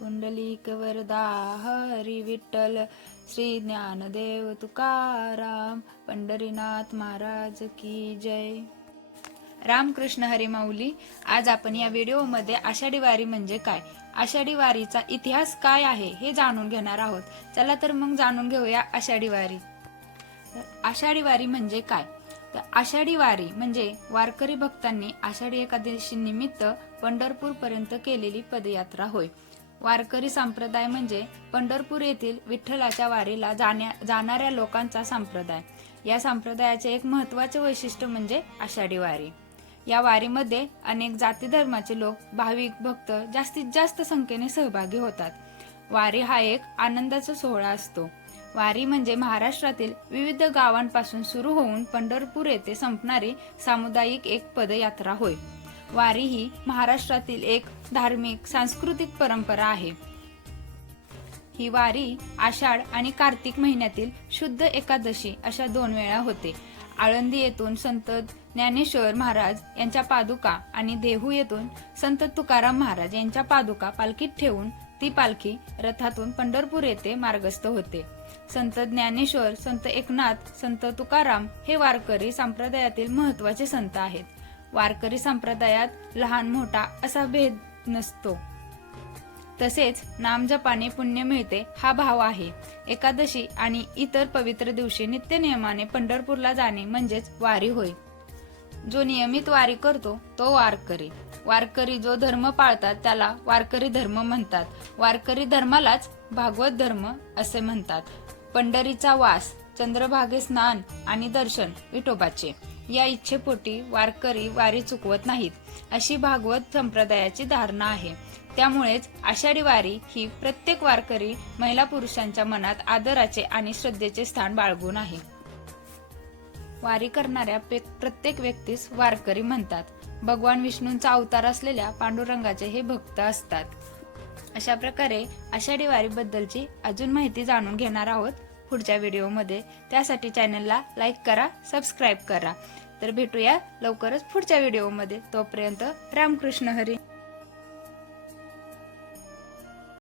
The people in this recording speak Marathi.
पुंडलिक वरदा हरी विठ्ठल श्री ज्ञानदेव तुकाराम पंढरीनाथ महाराज की जय. रामकृष्ण हरी माऊली आज आपण या व्हिडिओमध्ये आषाढी वारी म्हणजे काय? आषाढी वारीचा इतिहास काय आहे हे जाणून घेणार आहोत. चला तर मग जाणून घेऊया आषाढी वारी. आषाढी वारी म्हणजे काय? तर आषाढी वारी म्हणजे वारकरी भक्तांनी आषाढी एकादशी निमित्त पंढरपूर पर्यंत केलेली पदयात्रा होय. वारकरी संप्रदाय म्हणजे पंढरपूर येथील विठ्ठलाच्या वारीला जाण्या जाणाऱ्या लोकांचा संप्रदाय. या संप्रदायाचे एक महत्त्वाचे वैशिष्ट्य म्हणजे आषाढी वारी. या वारीमध्ये अनेक जाती धर्माचे लोक भाविक भक्त जास्तीत जास्त संख्येने सहभागी होतात. वारी हा एक आनंदाचा सोहळा असतो. वारी म्हणजे महाराष्ट्रातील विविध गावांपासून सुरू होऊन पंढरपूर येथे संपणारी सामुदायिक एक पदयात्रा होय. वारी ही महाराष्ट्रातील एक धार्मिक सांस्कृतिक परंपरा आहे. ही वारी आषाढ आणि कार्तिक महिन्यातील शुद्ध एकादशी अशा दोन वेळा होते. आळंदी येथून संत ज्ञानेश्वर महाराज यांच्या पादुका आणि देहू येथून संत तुकाराम महाराज यांच्या पादुका पालखीत ठेवून ती पालखी रथातून पंढरपूर येथे मार्गस्थ होते. संत ज्ञानेश्वर संत एकनाथ संत तुकाराम हे वारकरी संप्रदायातील महत्त्वाचे संत आहेत. वारकरी संप्रदायात लहान मोठा असा भेद नसतो. तसेच नामजपाने पुण्य मिळते हा भाव आहे. एकादशी आणि इतर पवित्र दिवशी नित्य नियमाने पंढरपूरला जाणे म्हणजेच वारी होय. जो नियमित वारी करतो तो वारकरी. वारकरी जो धर्म पाळतात त्याला वारकरी धर्म म्हणतात. वारकरी धर्मालाच भागवत धर्म असे म्हणतात. पंढरीचा वास चंद्रभागे स्नान आणि दर्शन विठोबाचे. या इच्छेपोटी वारकरी वारी चुकवत नाहीत अशी भागवत संप्रदायाची धारणा आहे. त्यामुळेच आषाढी वारी ही प्रत्येक वारकरी महिला पुरुषांच्या मनात आदराचे आणि श्रद्धेचे स्थान बाळगून आहे. वारी करणाऱ्या प्रत्येक व्यक्तीस वारकरी म्हणतात. भगवान विष्णूंचा अवतार असलेल्या पांडुरंगाचे हे भक्त असतात. अशा प्रकारे आषाढी वारीबद्दलची अजून माहिती जाणून घेणार आहोत पुढच्या व्हिडिओमध्ये. त्यासाठी चॅनलला लाईक करा सबस्क्राईब करा. तर भेटूया लवकरच पुढच्या व्हिडिओमध्ये तोपर्यंत रामकृष्ण हरी.